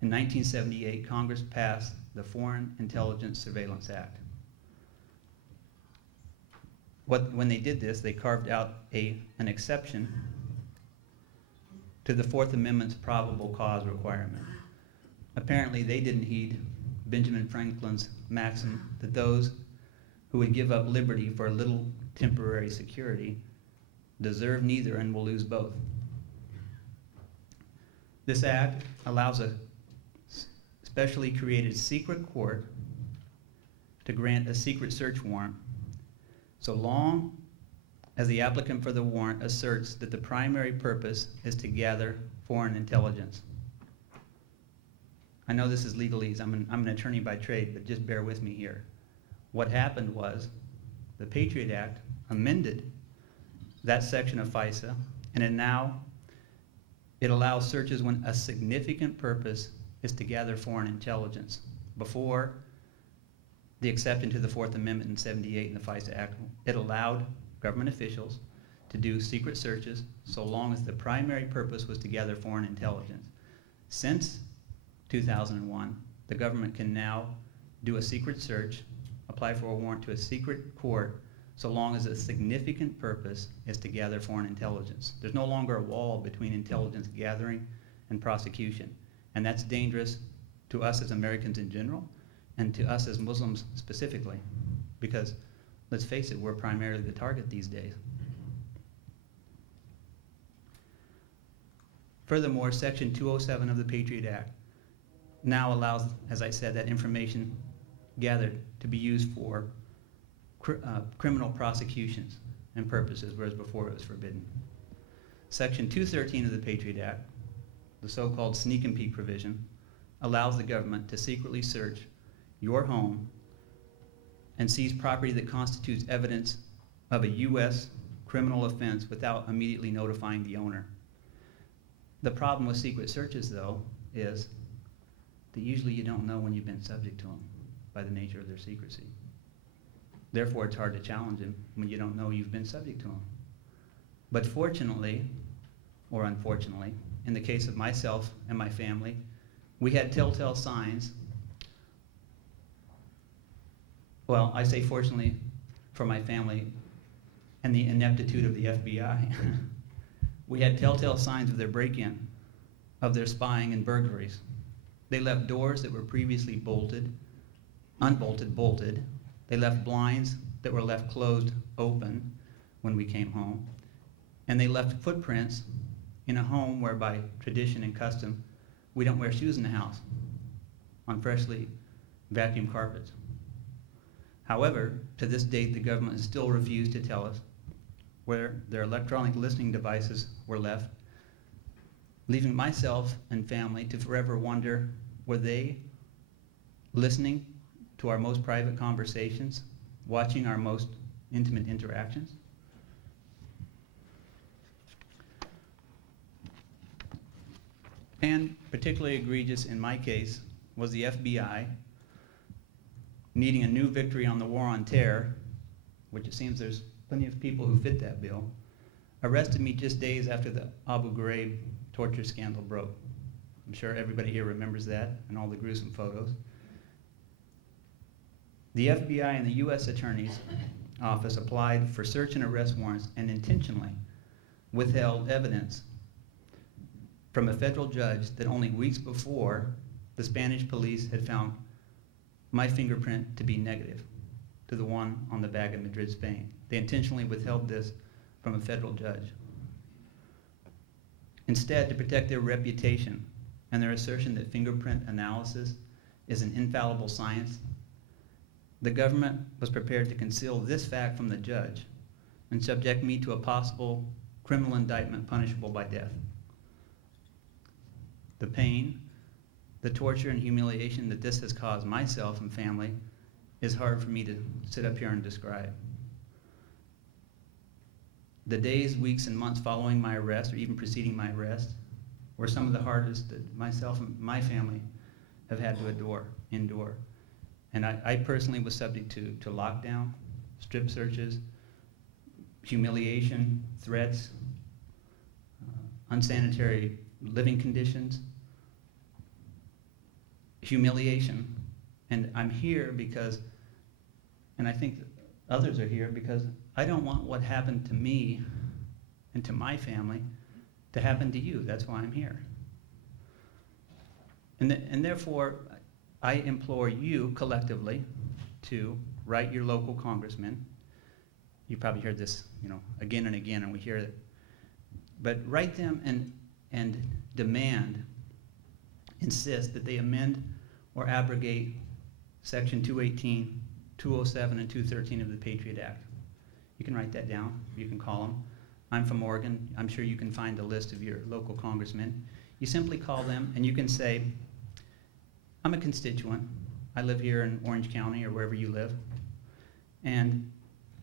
In 1978, Congress passed the Foreign Intelligence Surveillance Act. When they did this, they carved out an exception to the Fourth Amendment's probable cause requirement. Apparently, they didn't heed Benjamin Franklin's maxim that those who would give up liberty for a little temporary security deserve neither and will lose both. This act allows a specially created secret court to grant a secret search warrant so long as the applicant for the warrant asserts that the primary purpose is to gather foreign intelligence. I know this is legalese. I'm an attorney by trade, but just bear with me here. What happened was the Patriot Act amended that section of FISA, and it allows searches when a significant purpose is to gather foreign intelligence. Before the exception to the Fourth Amendment in '78 in the FISA Act, it allowed government officials to do secret searches so long as the primary purpose was to gather foreign intelligence. Since 2001, the government can now do a secret search, apply for a warrant to a secret court, so long as a significant purpose is to gather foreign intelligence. There's no longer a wall between intelligence gathering and prosecution, and that's dangerous to us as Americans in general, and to us as Muslims specifically, because let's face it, we're primarily the target these days. Furthermore, Section 207 of the Patriot Act now allows, as I said, that information gathered to be used for criminal prosecutions and purposes, whereas before it was forbidden. Section 213 of the Patriot Act, the so-called sneak and peek provision, allows the government to secretly search your home and seize property that constitutes evidence of a U.S. criminal offense without immediately notifying the owner. The problem with secret searches, though, is that usually you don't know when you've been subject to them by the nature of their secrecy. Therefore, it's hard to challenge them when you don't know you've been subject to them. But fortunately, or unfortunately, in the case of myself and my family, we had telltale signs. Well, I say fortunately for my family and the ineptitude of the FBI. We had telltale signs of their break-in, of their spying and burglaries. They left doors that were previously bolted, unbolted, bolted. They left blinds that were left closed open when we came home. And they left footprints in a home where by tradition and custom, we don't wear shoes in the house on freshly vacuumed carpets. However, to this date, the government has still refused to tell us where their electronic listening devices were left, leaving myself and family to forever wonder, were they listening to our most private conversations, watching our most intimate interactions? And particularly egregious in my case was the FBI needing a new victory on the war on terror, which it seems there's plenty of people who fit that bill, arrested me just days after the Abu Ghraib torture scandal broke. I'm sure everybody here remembers that and all the gruesome photos. The FBI and the U.S. Attorney's Office applied for search and arrest warrants and intentionally withheld evidence from a federal judge that only weeks before the Spanish police had found my fingerprint to be negative to the one on the bag in Madrid, Spain. They intentionally withheld this from a federal judge. Instead, to protect their reputation and their assertion that fingerprint analysis is an infallible science, the government was prepared to conceal this fact from the judge and subject me to a possible criminal indictment punishable by death. The pain, the torture and humiliation that this has caused myself and family is hard for me to sit up here and describe. The days, weeks, and months following my arrest, or even preceding my arrest, were some of the hardest that myself and my family have had to endure. And I personally was subject to lockdown, strip searches, humiliation, threats, unsanitary living conditions. humiliation. And I'm here because, and I think others are here because I don't want what happened to me and to my family to happen to you. That's why I'm here. And therefore, I implore you collectively to write your local congressman. You probably heard this, again and again, and we hear it. But write them and demand, insist that they amend or abrogate Section 218, 207, and 213 of the Patriot Act. You can write that down. You can call them. I'm from Oregon. I'm sure you can find a list of your local congressmen. You simply call them and you can say, I'm a constituent. I live here in Orange County or wherever you live. And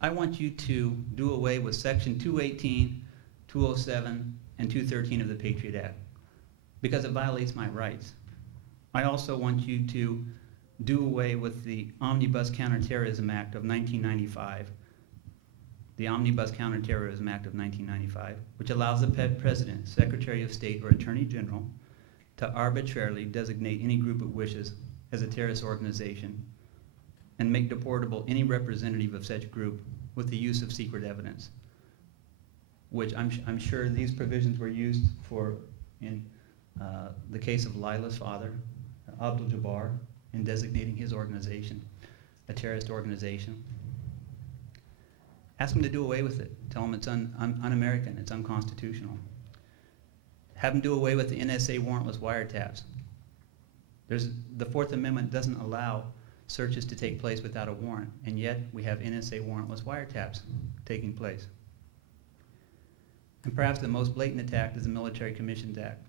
I want you to do away with Section 218, 207, and 213 of the Patriot Act because it violates my rights. I also want you to do away with the Omnibus Counterterrorism Act of 1995, the Omnibus Counterterrorism Act of 1995, which allows the President, Secretary of State, or Attorney General to arbitrarily designate any group it wishes as a terrorist organization and make deportable any representative of such group with the use of secret evidence, which I'm sure these provisions were used for in the case of Lila's father, Abdul Jabbar, in designating his organization a terrorist organization. Ask them to do away with it. Tell them it's un-American, it's unconstitutional. Have them do away with the NSA warrantless wiretaps. The Fourth Amendment doesn't allow searches to take place without a warrant, and yet we have NSA warrantless wiretaps taking place. And perhaps the most blatant attack is the Military Commissions Act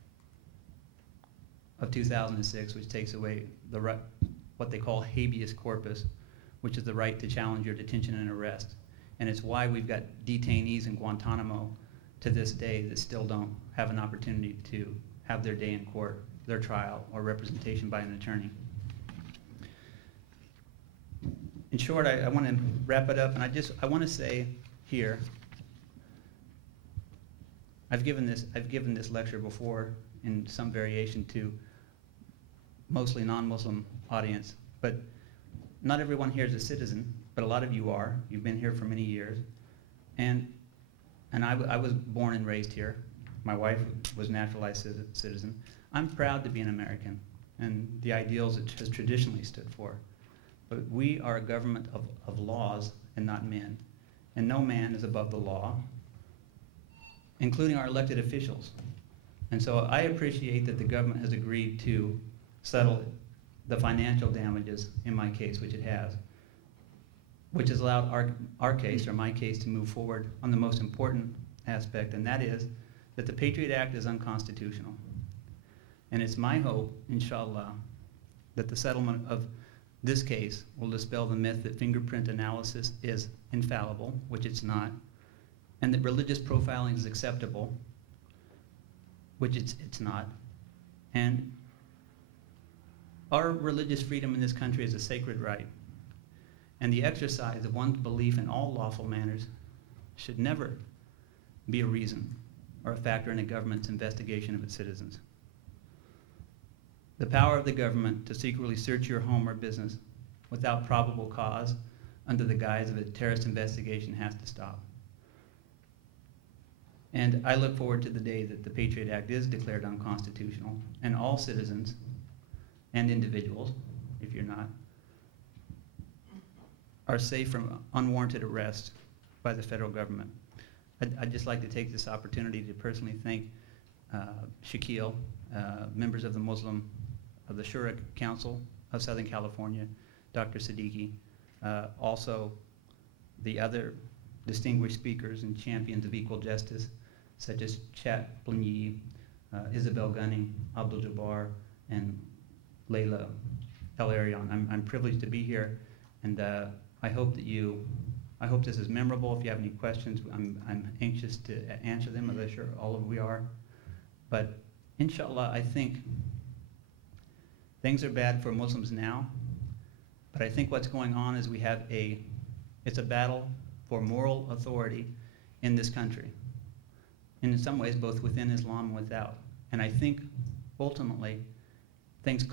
of 2006, which takes away the right, what they call habeas corpus, which is the right to challenge your detention and arrest. And it's why we've got detainees in Guantanamo to this day that still don't have an opportunity to have their day in court, their trial, or representation by an attorney. In short, I want to wrap it up, and I want to say here, I've given this lecture before in some variation to mostly non-Muslim audience, but not everyone here is a citizen, but a lot of you are. You've been here for many years, and I was born and raised here. My wife was naturalized citizen. I'm proud to be an American and the ideals it has traditionally stood for. But we are a government of laws and not men. And no man is above the law, including our elected officials. And so I appreciate that the government has agreed to settle the financial damages in my case, which it has, which has allowed our case, or my case, to move forward on the most important aspect, and that is that the Patriot Act is unconstitutional. And it's my hope, inshallah, that the settlement of this case will dispel the myth that fingerprint analysis is infallible, which it's not, and that religious profiling is acceptable, which it's not. And our religious freedom in this country is a sacred right, and the exercise of one's belief in all lawful manners should never be a reason or a factor in a government's investigation of its citizens. The power of the government to secretly search your home or business without probable cause under the guise of a terrorist investigation has to stop. And I look forward to the day that the Patriot Act is declared unconstitutional and all citizens and individuals, if you're not, are safe from unwarranted arrest by the federal government. I'd just like to take this opportunity to personally thank Shaquille, members of the Shura Council of Southern California, Dr. Siddiqui, also the other distinguished speakers and champions of equal justice, such as Chat Blanyi, Isabel Gunning, Abdul Jabbar, and Layla El Arion. I'm privileged to be here, and I hope this is memorable. If you have any questions, I'm anxious to answer them, as I'm sure all of we are. But inshallah, I think things are bad for Muslims now, but I think what's going on is it's a battle for moral authority in this country, and in some ways both within Islam and without. And I think ultimately things could